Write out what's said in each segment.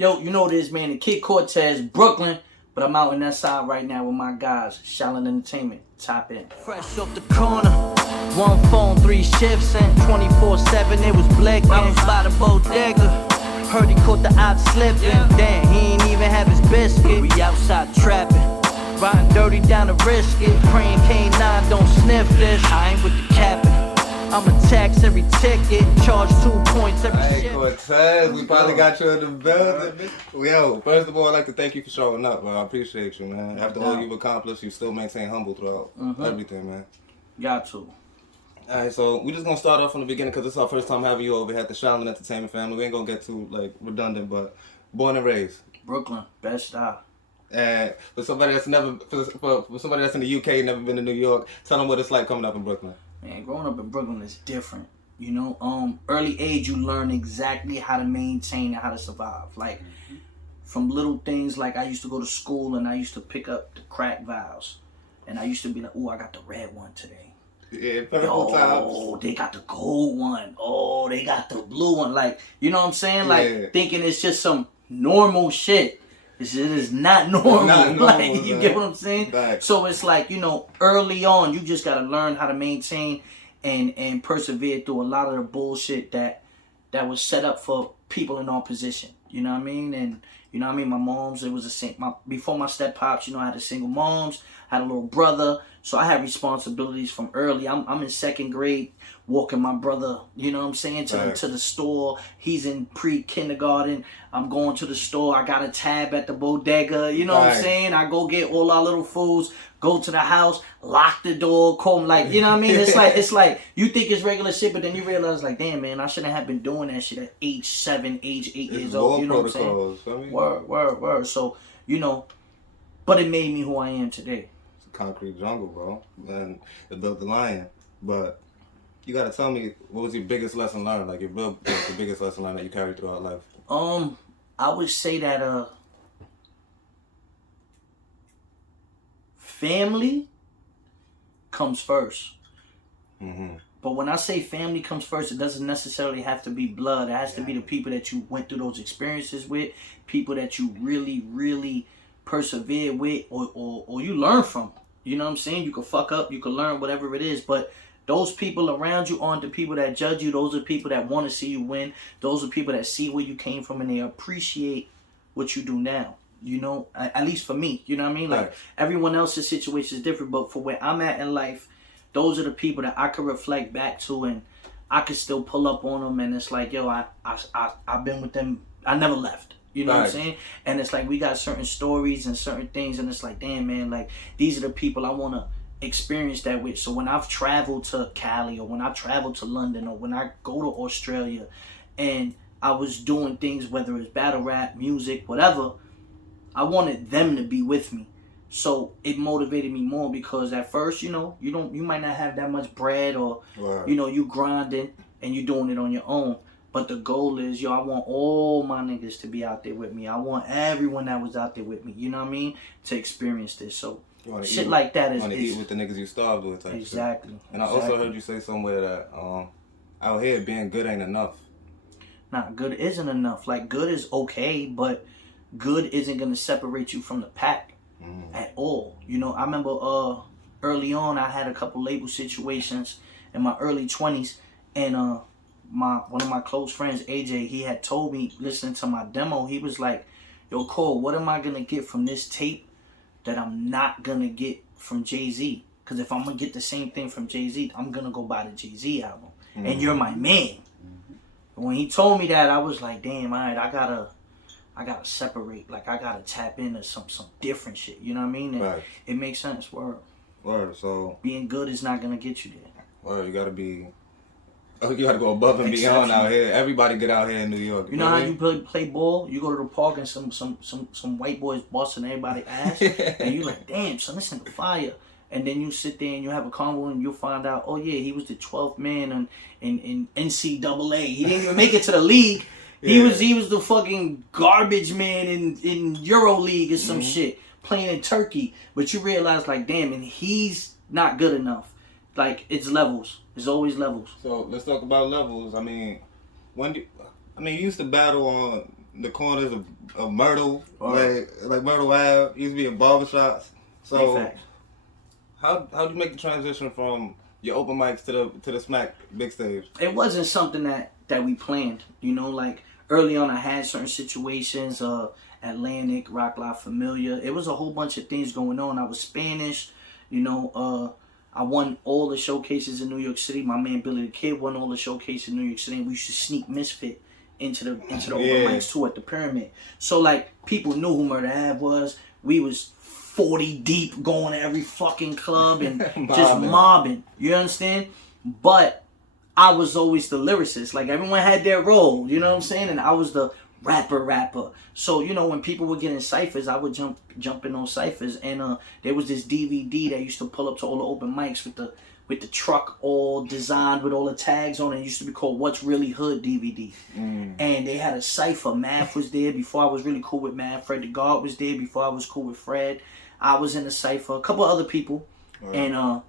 Yo, you know this, man. The Kid Cortez, Brooklyn. But I'm out in that side right now with my guys. Shaoliiin Entertainment. Top in. Fresh off the corner. One phone, 3 shifts, and 24/7 it was blinking. I was by the bodega. Heard he caught the op slipping. Damn, he ain't even have his biscuit. We outside trapping. Riding dirty down the risk it. Praying K9 don't sniff this. I ain't with the capping. I'ma tax every ticket, charge 2 points every shit. Hey Cortez, we finally got you in the building. Yo, first of all, I'd like to thank you for showing up, man. I appreciate you, man. After all you've accomplished, you still maintain humble throughout everything, man. Got to. Alright, so we just gonna start off from the beginning because it's our first time having you over here at the Shaoliiin Entertainment family. We ain't gonna get too redundant, but born and raised. Brooklyn, best style. And for somebody that's never, for somebody that's in the UK, never been to New York, tell them what it's like coming up in Brooklyn. Man, growing up in Brooklyn is different. You know, early age you learn exactly how to maintain and how to survive. Like from little things, like I used to go to school and I used to pick up the crack vials, and I used to be like, "Oh, I got the red one today." Yeah, purple tops. Oh, they got the gold one. Oh, they got the blue one. Like, you know what I'm saying? Like thinking it's just some normal shit. This shit is not normal. Like, you get what I'm saying? Right. So it's like, you know, early on, you just got to learn how to maintain and persevere through a lot of the bullshit that was set up for people in our position. You know what I mean? And, you know what I mean? My mom's, it was before my step pops, you know, I had a single moms, I had a little brother. So I had responsibilities from early. I'm in 2nd grade, walking my brother, you know what I'm saying, to the store. He's in pre-kindergarten. I'm going to the store. I got a tab at the bodega. You know what I'm saying? I go get all our little foods, go to the house, lock the door, call him, like, you know what I mean? It's like you think it's regular shit, but then you realize, like, damn, man, I shouldn't have been doing that shit at age 7, age 8 years old. You know what I'm saying? Word. So, you know, but it made me who I am today. Concrete jungle, bro, and it built the lion. But you gotta tell me, what was your biggest lesson learned? Like the biggest lesson learned that you carried throughout life. I would say that family comes first. But when I say family comes first, it doesn't necessarily have to be blood. It has to be the people that you went through those experiences with, people that you really, really persevere with, or you learn from. You know what I'm saying? You can fuck up, you can learn, whatever it is, but those people around you aren't the people that judge you. Those are people that want to see you win. Those are people that see where you came from and they appreciate what you do now. You know, at least for me, you know what I mean? Like, everyone else's situation is different, but for where I'm at in life, those are the people that I can reflect back to, and I can still pull up on them, and it's like, yo, I've been with them. I never left. You know what I'm saying? And it's like we got certain stories and certain things, and it's like, damn, man, like, these are the people I want to experience that with. So when I've traveled to Cali, or when I traveled to London, or when I go to Australia, and I was doing things, whether it's battle rap, music, whatever, I wanted them to be with me. So it motivated me more, because at first, you know, you might not have that much bread, or, you know, you grinding and you doing it on your own. But the goal is, yo, I want all my niggas to be out there with me. I want everyone that was out there with me, you know what I mean, to experience this. So shit like that is... eat with the niggas you starved with type Exactly. Shit. And I also heard you say somewhere that out here being good ain't enough. Nah, good isn't enough. Like, good is okay, but good isn't going to separate you from the pack at all. You know, I remember early on, I had a couple label situations in my early 20s, and one of my close friends, AJ, he had told me, listening to my demo, he was like, yo, Cole, what am I going to get from this tape that I'm not going to get from Jay-Z? Because if I'm going to get the same thing from Jay-Z, I'm going to go buy the Jay-Z album. And you're my man. When he told me that, I was like, damn, all right, I gotta separate. Like, I got to tap into some different shit. You know what I mean? And it makes sense. Word. So being good is not going to get you there. Word, you got to go above and beyond out here. Everybody get out here in New York. You know how you play ball? You go to the park and some white boys busting everybody's ass, and you like, damn, son, this nigga fire. And then you sit there and you have a convo and you'll find out, oh yeah, he was the 12th man in NCAA. He didn't even make it to the league. He was the fucking garbage man in Euro League or some shit, playing in Turkey. But you realize, like, damn, and he's not good enough. Like, it's levels. There's always levels. So let's talk about levels. I mean, you used to battle on the corners of Myrtle, like Myrtle Ave. Used to be in barbershops. So how do you make the transition from your open mics to the Smack big stage? It wasn't something that we planned. You know, like early on, I had certain situations. Atlantic, Rock La Familia. It was a whole bunch of things going on. I was Spanish. You know, I won all the showcases in New York City. My man Billy the Kid won all the showcases in New York City. And we used to sneak Misfit into the open mics too at the Pyramid. So like people knew who Murder Ave was. We was 40 deep going to every fucking club and just mobbing. You understand? But I was always the lyricist. Like everyone had their role. You know what I'm saying? And I was the rapper. So, you know, when people would get in ciphers, I would jump in on ciphers. And there was this DVD that used to pull up to all the open mics with the truck all designed with all the tags on it. It used to be called What's Really Hood DVD. And they had a cipher. Math was there before I was really cool with Math. Fred the God was there before I was cool with Fred. I was in the cipher. A couple other people. And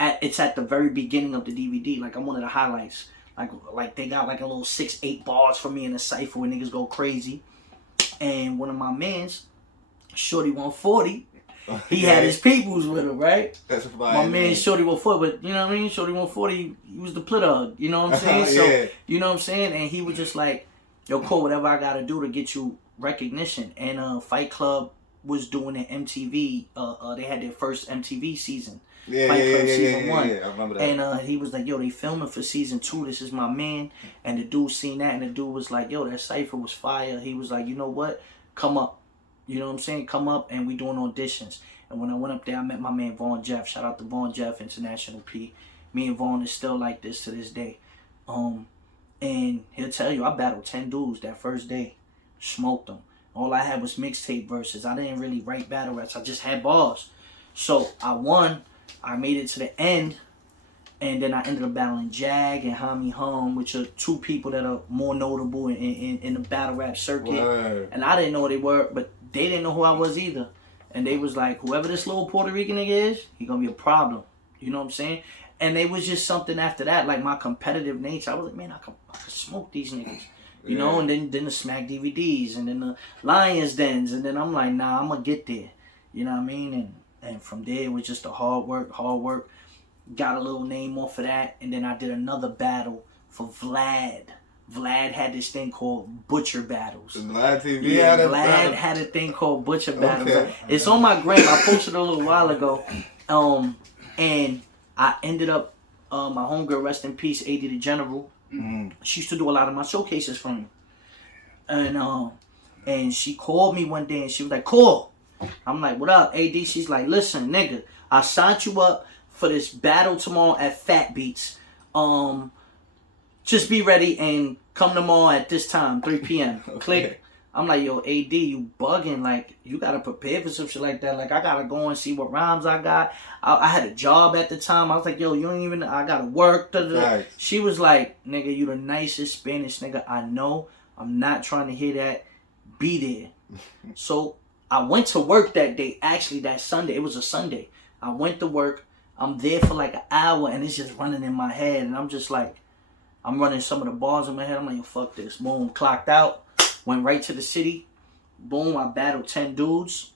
it's at the very beginning of the DVD. Like, I'm one of the highlights. Like they got like a little 6-8 bars for me in the cipher where niggas go crazy. And one of my mans, Shorty 140, he had his peoples with him, right? That's my man Shorty 140, but you know what I mean? Shorty 140, he was the plitter, you know what I'm saying? So, you know what I'm saying? And he was just like, yo, cool, whatever I gotta do to get you recognition. And Fight Club was doing an MTV, they had their first MTV season. Fight Club season 1. I remember that. And he was like, yo, they filming for season 2. This is my man. And the dude seen that, and the dude was like, yo, that cipher was fire. He was like, you know what? Come up. You know what I'm saying? Come up, and we doing auditions. And when I went up there, I met my man Vaughn Jeff. Shout out to Vaughn Jeff, International P. Me and Vaughn is still like this to this day. And he'll tell you, I battled 10 dudes that first day. Smoked them. All I had was mixtape verses. I didn't really write battle raps. I just had bars. So I won. I made it to the end, and then I ended up battling Jag and Hami Hum, which are two people that are more notable in the battle rap circuit. Word. And I didn't know what they were, but they didn't know who I was either. And they was like, whoever this little Puerto Rican nigga is, he gonna be a problem. You know what I'm saying? And they was just something after that, like my competitive nature. I was like, man, I could smoke these niggas. You know, and then the Smack DVDs, and then the Lions Dens, and then I'm like, nah, I'm gonna get there. You know what I mean? And from there, it was just a hard work. Got a little name off of that. And then I did another battle for Vlad. Vlad had this thing called Butcher Battles. Vlad TV Vlad had a thing called Butcher Battles. Okay. It's on my gram. I posted it a little while ago. And I ended up, my homegirl, rest in peace, AD the General. She used to do a lot of my showcases for me. And she called me one day and she was like, cool. I'm like, what up, AD? She's like, listen, nigga, I signed you up for this battle tomorrow at Fat Beats. Just be ready and come tomorrow at this time, 3 p.m. Okay. Click. I'm like, yo, AD, you bugging. Like, you got to prepare for some shit like that. Like, I got to go and see what rhymes I got. I had a job at the time. I was like, yo, you don't even, I got to work. Right. She was like, nigga, you the nicest Spanish nigga I know. I'm not trying to hear that. Be there. So I went to work that day. Actually, that Sunday. It was a Sunday. I went to work. I'm there for like an hour, and it's just running in my head. And I'm just like, I'm running some of the bars in my head. I'm like, yo, fuck this. Boom, clocked out. Went right to the city. Boom, I battled 10 dudes.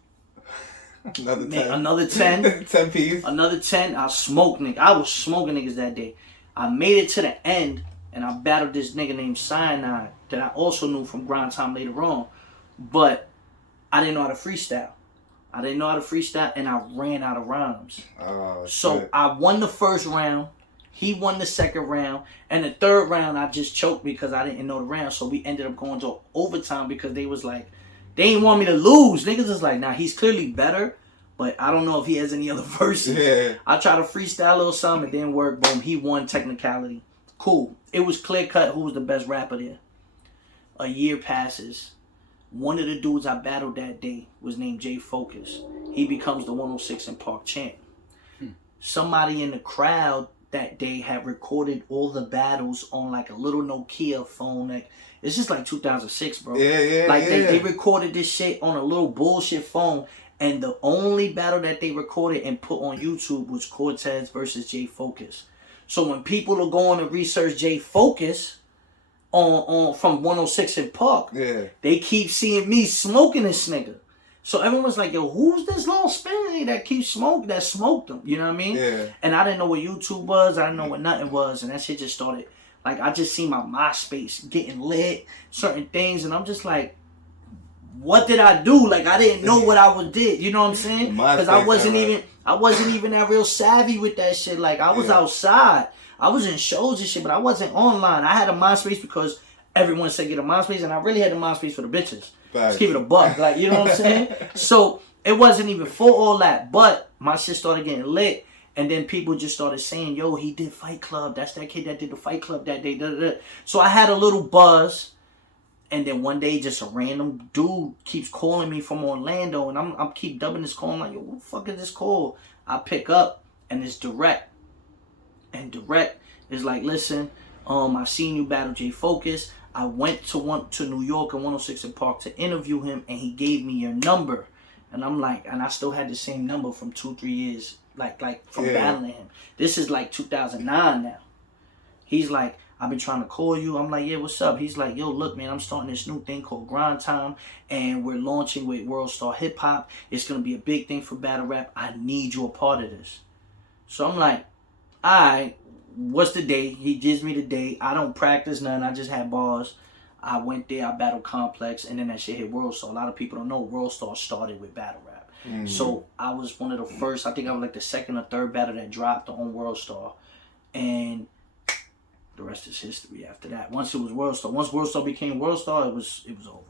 Another 10. Another 10. 10 piece. Another 10. I smoked niggas. I was smoking niggas that day. I made it to the end, and I battled this nigga named Cyanide that I also knew from Grind Time later on. But I didn't know how to freestyle. And I ran out of rhymes. Oh, so shit. I won the first round. He won the second round. And the third round, I just choked because I didn't know the round. So we ended up going to overtime because they was like, they didn't want me to lose. Niggas is like, nah, he's clearly better, but I don't know if he has any other verses. Yeah. I tried to freestyle a little something. It didn't work. Boom, he won technicality. Cool. It was clear cut who was the best rapper there. A year passes. One of the dudes I battled that day was named Jay Focus. He becomes the 106 in Park champ. Somebody in the crowd that day had recorded all the battles on like a little Nokia phone. Like, it's just like 2006, bro. They recorded this shit on a little bullshit phone. And the only battle that they recorded and put on YouTube was Cortez versus Jay Focus. So when people are going to research Jay Focus, on from 106 in Park. Yeah. They keep seeing me smoking this nigga. So everyone's like, yo, who's this little spinny that keeps smoking, that smoked him? You know what I mean? Yeah. And I didn't know what YouTube was. I didn't know what nothing was. And that shit just started, like, I just seen my MySpace getting lit, certain things. And I'm just like, what did I do? Like, I didn't know what I did. You know what I'm saying? Because I wasn't even that real savvy with that shit. Like, I was outside. I was in shows and shit, but I wasn't online. I had a MySpace because everyone said get a MySpace, and I really had a MySpace for the bitches. Let's keep it a buck. Like, you know what I'm saying? So it wasn't even for all that, but my shit started getting lit, and then people just started saying, yo, he did Fight Club. That's that kid that did the Fight Club that day. Da, da, da. So I had a little buzz, and then one day just a random dude keeps calling me from Orlando, and I'm keep dubbing this call. I'm like, yo, what the fuck is this call? I pick up, and it's Direct. And Direct is like, listen, I seen you battle J Focus. I went to New York and 106 in Park to interview him, and he gave me your number. And I'm like, and I still had the same number from 2-3 years, like from battling him. This is like 2009 now. He's like, I've been trying to call you. I'm like, yeah, what's up? He's like, yo, look, man, I'm starting this new thing called Grind Time, and we're launching with Worldstar Hip Hop. It's gonna be a big thing for battle rap. I need you a part of this. So I'm like, alright, what's the date? He gives me the date. I don't practice nothing. I just had bars. I went there. I battled Complex, and then that shit hit Worldstar. A lot of people don't know Worldstar started with battle rap. Mm-hmm. So I was one of the first. I think I was like the second or third battle that dropped on Worldstar, and the rest is history. After that, once it was Worldstar, once Worldstar became Worldstar, it was over.